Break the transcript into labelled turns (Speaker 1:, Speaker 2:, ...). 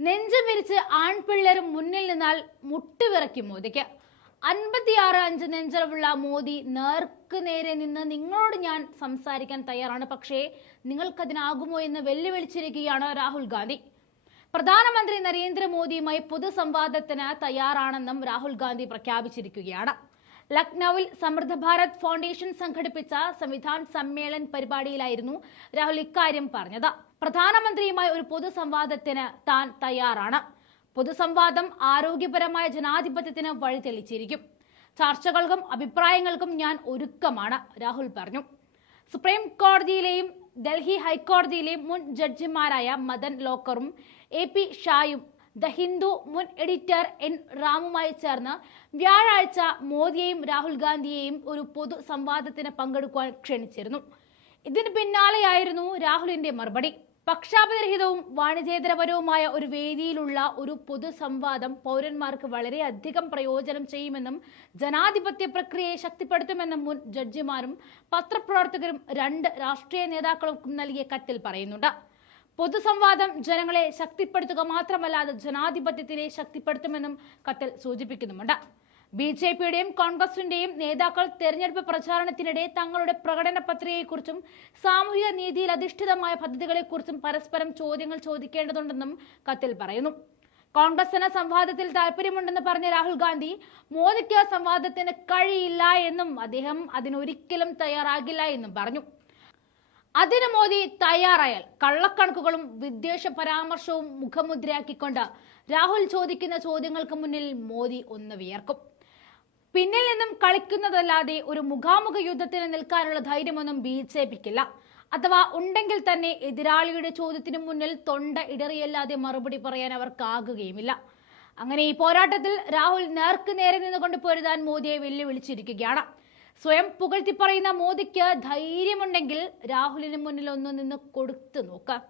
Speaker 1: നെഞ്ചു വിരിച്ച് ആൺപിള്ളേരും മുന്നിൽ നിന്നാൽ മുട്ടുവിറയ്ക്കും മോദിക്ക്. അൻപത്തിയാറ് അഞ്ച് നെഞ്ചളവുള്ള മോദി നേർക്ക് നേരെ നിന്ന് നിങ്ങളോട് ഞാൻ സംസാരിക്കാൻ തയ്യാറാണ്. പക്ഷേ നിങ്ങൾക്കതിനാകുമോ എന്ന് വെല്ലുവിളിച്ചിരിക്കുകയാണ് രാഹുൽ ഗാന്ധി. പ്രധാനമന്ത്രി നരേന്ദ്രമോദിയുമായി പൊതുസംവാദത്തിന് തയ്യാറാണെന്നും രാഹുൽ ഗാന്ധി പ്രഖ്യാപിച്ചിരിക്കുകയാണ്. ലക്നൌവിൽ സമൃദ്ധ ഭാരത് ഫൗണ്ടേഷൻ സംഘടിപ്പിച്ച സംവിധാൻ സമ്മേളൻ പരിപാടിയിലായിരുന്നു രാഹുൽ ഇക്കാര്യം പറഞ്ഞത്. പ്രധാനമന്ത്രിയുമായി ഒരു പൊതുസംവാദത്തിന് താൻ തയ്യാറാണ്. പൊതുസംവാദം ആരോഗ്യപരമായ ജനാധിപത്യത്തിന് വഴിതെളിച്ചിരിക്കും. ചർച്ചകൾക്കും അഭിപ്രായങ്ങൾക്കും ഞാൻ ഒരുക്കമാണ് രാഹുൽ പറഞ്ഞു. സുപ്രീം കോടതിയിലെയും ഡൽഹി ഹൈക്കോടതിയിലെയും മുൻ ജഡ്ജിമാരായ മദൻ ലോക്കറും എ പി ഷായും ദ ഹിന്ദു മുൻ എഡിറ്റർ എൻ റാമുമായി ചേർന്ന് വ്യാഴാഴ്ച മോദിയെയും രാഹുൽ ഗാന്ധിയെയും ഒരു പൊതു സംവാദത്തിന് പങ്കെടുക്കുവാൻ ക്ഷണിച്ചിരുന്നു. ഇതിന് പിന്നാലെയായിരുന്നു രാഹുലിന്റെ മറുപടി. പക്ഷാപരഹിതവും വാണിജ്യേതരപരവുമായ ഒരു വേദിയിലുള്ള ഒരു പൊതുസംവാദം പൗരന്മാർക്ക് വളരെയധികം പ്രയോജനം ചെയ്യുമെന്നും ജനാധിപത്യ പ്രക്രിയയെ ശക്തിപ്പെടുത്തുമെന്നും മുൻ ജഡ്ജിമാരും പത്രപ്രവർത്തകരും രണ്ട് രാഷ്ട്രീയ നേതാക്കൾക്കും നൽകിയ കത്തിൽ പറയുന്നുണ്ട്. പൊതുസംവാദം ജനങ്ങളെ ശക്തിപ്പെടുത്തുക മാത്രമല്ല അത് ജനാധിപത്യത്തിനെ ശക്തിപ്പെടുത്തുമെന്നും കത്തിൽ സൂചിപ്പിക്കുന്നുമുണ്ട്. ബി ജെ പിയുടെയും കോൺഗ്രസിന്റെയും നേതാക്കൾ തെരഞ്ഞെടുപ്പ് പ്രചാരണത്തിനിടെ തങ്ങളുടെ പ്രകടന പത്രികയെക്കുറിച്ചും സാമൂഹിക നീതിയിൽ അധിഷ്ഠിതമായ പദ്ധതികളെക്കുറിച്ചും പരസ്പരം ചോദ്യങ്ങൾ ചോദിക്കേണ്ടതുണ്ടെന്നും കത്തിൽ പറയുന്നു. കോൺഗ്രസിന് സംവാദത്തിൽ താല്പര്യമുണ്ടെന്ന് പറഞ്ഞ രാഹുൽ ഗാന്ധി മോദിക്ക് സംവാദത്തിന് കഴിയില്ല എന്നും അദ്ദേഹം അതിനൊരിക്കലും തയ്യാറാകില്ല എന്നും പറഞ്ഞു. അതിന് മോദി തയ്യാറായാൽ കള്ളക്കണക്കുകളും വിദ്വേഷ പരാമർശവും മുഖമുദ്രയാക്കിക്കൊണ്ട് രാഹുൽ ചോദിക്കുന്ന ചോദ്യങ്ങൾക്ക് മുന്നിൽ മോദി ഒന്ന് വിയർക്കും. പിന്നിൽ നിന്നും കളിക്കുന്നതല്ലാതെ ഒരു മുഖാമുഖ യുദ്ധത്തിന് നിൽക്കാനുള്ള ധൈര്യമൊന്നും ബി ജെ പിക്കില്ല. അഥവാ ഉണ്ടെങ്കിൽ തന്നെ എതിരാളിയുടെ ചോദ്യത്തിന് മുന്നിൽ തൊണ്ട ഇടറിയല്ലാതെ മറുപടി പറയാൻ അവർക്കാകുകയുമില്ല. അങ്ങനെ ഈ പോരാട്ടത്തിൽ രാഹുൽ നേർക്ക് നേരെ നിന്നുകൊണ്ട് പൊരുതാൻ മോദിയെ വെല്ലുവിളിച്ചിരിക്കുകയാണ്. സ്വയം പുകഴ്ത്തി പറയുന്ന മോദിക്ക് ധൈര്യമുണ്ടെങ്കിൽ രാഹുലിന് മുന്നിൽ ഒന്ന് നിന്ന് കൊടുത്തു നോക്കാം.